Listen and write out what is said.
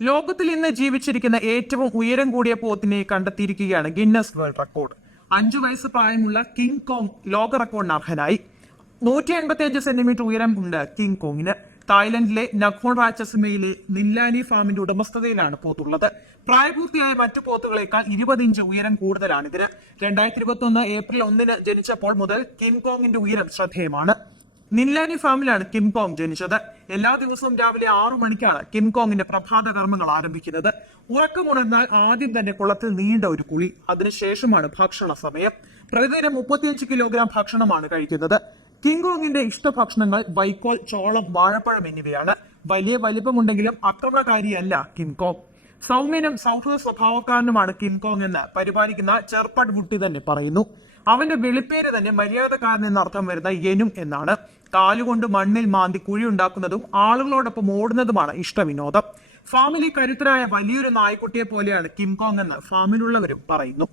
ലോകത്തിൽ ഇന്ന് ജീവിച്ചിരിക്കുന്ന ഏറ്റവും ഉയരം കൂടിയ പോത്തിനെ കണ്ടെത്തിയിരിക്കുകയാണ് ഗിന്നസ് വേൾഡ് റെക്കോർഡ്. അഞ്ചു വയസ്സ് പ്രായമുള്ള കിങ് കോങ് ലോക റെക്കോർഡിന് അർഹനായി. നൂറ്റി എൺപത്തി അഞ്ച് സെന്റിമീറ്റർ ഉയരം ഉണ്ട് കിങ് കോങ്ങിന് തായ്ലൻഡിലെ നഖോൺ രാജസിമയിലെ നില്ലാനി ഫാമിന്റെ ഉടമസ്ഥതയിലാണ് പോത്തുള്ളത്. പ്രായപൂർത്തിയായ മറ്റു പോത്തുകളേക്കാൾ ഇരുപത് ഇഞ്ച് ഉയരം കൂടുതലാണ് ഇതിന്. രണ്ടായിരത്തി ഇരുപത്തി ഒന്ന് ഏപ്രിൽ ഒന്നിന് ജനിച്ചപ്പോൾ മുതൽ കിങ് കോങ്ങിന്റെ ഉയരം ശ്രദ്ധേയമാണ്. നില്ലാനി ഫാമിലാണ് കിംകോങ് ജനിച്ചത്. എല്ലാ ദിവസവും രാവിലെ ആറു മണിക്കാണ് കിംകോങ്ങിന്റെ പ്രഭാത കർമ്മങ്ങൾ ആരംഭിക്കുന്നത്. ഉറക്കമുണർന്നാൽ ആദ്യം തന്നെ കുളത്തിൽ നീണ്ട ഒരു കുളി. അതിനുശേഷമാണ് ഭക്ഷണ സമയം. പ്രതിദിനം മുപ്പത്തിയഞ്ച് കിലോഗ്രാം ഭക്ഷണമാണ് കഴിക്കുന്നത്. കിംകോങ്ങിന്റെ ഇഷ്ട ഇഷ്ടഭക്ഷണങ്ങൾ വൈക്കോൽ ചോളം വാഴപ്പഴം എന്നിവയാണ്. വലിയ വലിപ്പമുണ്ടെങ്കിലും അക്രമണകാരിയല്ല കിം കോങ്. സൗമ്യനും സൗഹൃദ സ്വഭാവക്കാരനുമാണ് ആണ് കോങ് എന്ന് പരിപാലിക്കുന്ന ചെറുപ്പട് കുട്ടി തന്നെ പറയുന്നു. അവന്റെ വെളിപ്പേര് തന്നെ മര്യാദക്കാരൻ എന്നർത്ഥം വരുന്ന യനും എന്നാണ്. കാലുകൊണ്ട് മണ്ണിൽ മാന്തി കുഴി ഉണ്ടാക്കുന്നതും ആളുകളോടൊപ്പം ഓടുന്നതുമാണ് ഇഷ്ടവിനോദം. ഫാമിലി കരുത്തരായ വലിയൊരു നായ്ക്കുട്ടിയെ പോലെയാണ് കിംകോങ് എന്ന് ഫാമിലുള്ളവരും പറയുന്നു.